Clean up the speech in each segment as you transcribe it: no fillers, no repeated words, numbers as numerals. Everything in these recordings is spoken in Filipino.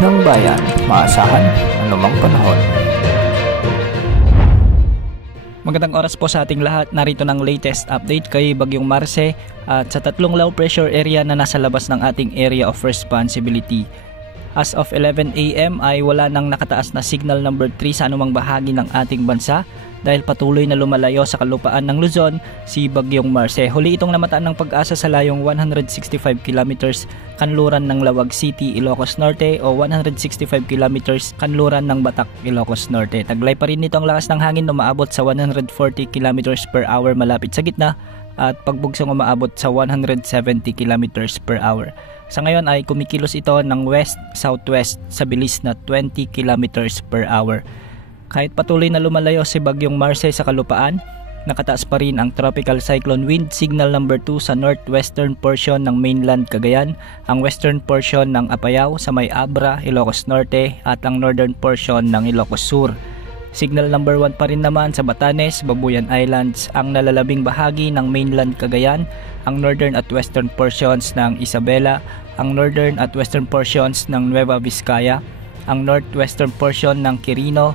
ng bayan, maasahan anumang panahon. Magandang oras po sa ating lahat. Narito ng latest update kay Bagyong Marce at sa tatlong low pressure area na nasa labas ng ating area of responsibility. As of 11 AM ay wala nang nakataas na signal number 3 sa anumang bahagi ng ating bansa dahil patuloy na lumalayo sa kalupaan ng Luzon si Bagyong Marce. Huli itong namataan ng Pag-asa sa layong 165 kilometers kanluran ng Lawag City, Ilocos Norte o 165 kilometers kanluran ng Batak, Ilocos Norte. Taglay pa rin nito ang lakas ng hangin na umaabot sa 140 kilometers per hour malapit sa gitna at pagbugsong umaabot sa 170 kilometers per hour. Sa ngayon ay kumikilos ito ng west-southwest sa bilis na 20 kilometers per hour. Kahit patuloy na lumalayo si Bagyong Marce sa kalupaan, nakataas pa rin ang tropical cyclone wind signal number 2 sa northwestern portion ng mainland Cagayan, ang western portion ng Apayao sa may Abra, Ilocos Norte at ang northern portion ng Ilocos Sur. Signal number 1 pa rin naman sa Batanes, Babuyan Islands, ang nalalabing bahagi ng mainland Cagayan, ang northern at western portions ng Isabela, ang northern at western portions ng Nueva Vizcaya, ang northwestern portion ng Quirino,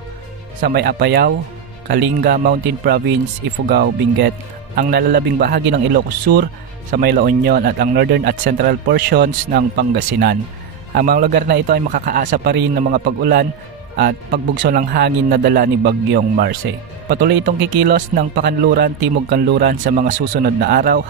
sa may Apayao, Kalinga, Mountain Province, Ifugao, Benguet, ang nalalabing bahagi ng Ilocos Sur, sa may La Union at ang northern at central portions ng Pangasinan. Ang mga lugar na ito ay makakaasa pa rin ng mga pag-ulan at pagbugso ng hangin na dala ni Bagyong Marce. Patuloy itong kikilos ng pakanluran, timog kanluran sa mga susunod na araw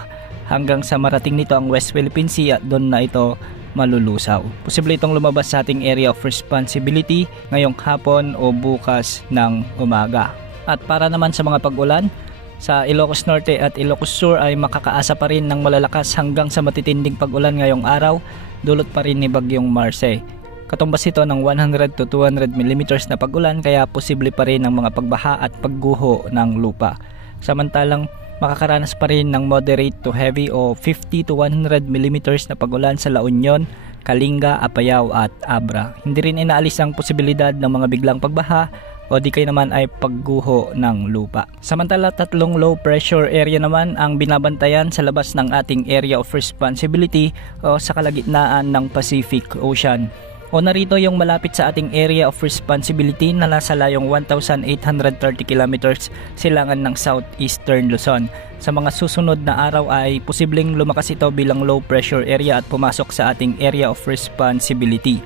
hanggang sa marating nito ang West Philippine Sea at doon na ito malulusaw. Posible itong lumabas sa ating area of responsibility ngayong hapon o bukas ng umaga. At para naman sa mga pag-ulan, sa Ilocos Norte at Ilocos Sur ay makakaasa pa rin ng malalakas hanggang sa matitinding pag-ulan ngayong araw, dulot pa rin ni Bagyong Marce. Katumbas ito ng 100 to 200 mm na pag-ulan kaya posible pa rin ang mga pagbaha at pagguho ng lupa. Samantalang makakaranas pa rin ng moderate to heavy o 50 to 100 mm na pag-ulan sa La Union, Kalinga, Apayao at Abra. Hindi rin inaalis ang posibilidad ng mga biglang pagbaha o di kaya naman ay pagguho ng lupa. Samantala, tatlong low pressure area naman ang binabantayan sa labas ng ating area of responsibility o sa kalagitnaan ng Pacific Ocean. O narito yung malapit sa ating area of responsibility na nasa layong 1,830 kilometers silangan ng southeastern Luzon. Sa mga susunod na araw ay posibleng lumakas ito bilang low pressure area at pumasok sa ating area of responsibility.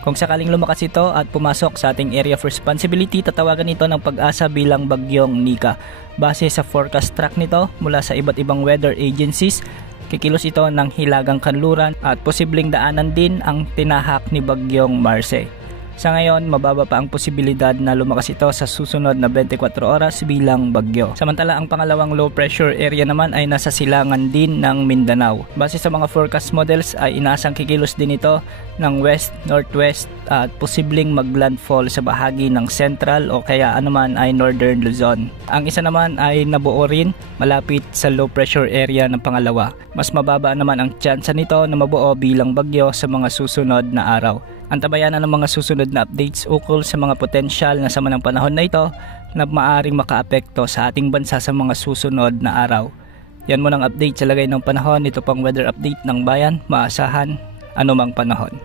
Kung sakaling lumakas ito at pumasok sa ating area of responsibility, tatawagan ito ng Pag-asa bilang Bagyong Nika. Base sa forecast track nito mula sa iba't ibang weather agencies, kikilos ito ng hilagang kanluran at posibleng daanan din ang tinahak ni Bagyong Marce. Sa ngayon, mababa pa ang posibilidad na lumakas ito sa susunod na 24 oras bilang bagyo. Samantala, ang pangalawang low pressure area naman ay nasa silangan din ng Mindanao. Base sa mga forecast models ay inaasang kikilos din ito ng west, northwest at posibleng maglandfall sa bahagi ng central o kaya anuman ay northern Luzon. Ang isa naman ay nabuo rin malapit sa low pressure area ng pangalawa. Mas mababa naman ang tsansa nito na mabuo bilang bagyo sa mga susunod na araw. Antabayan na ng mga susunod na updates ukol sa mga potensyal na sama ng panahon na ito na maaaring makaapekto sa ating bansa sa mga susunod na araw. Yan mo ng update sa lagay ng panahon. Ito pang weather update ng bayan, maasahan anumang panahon.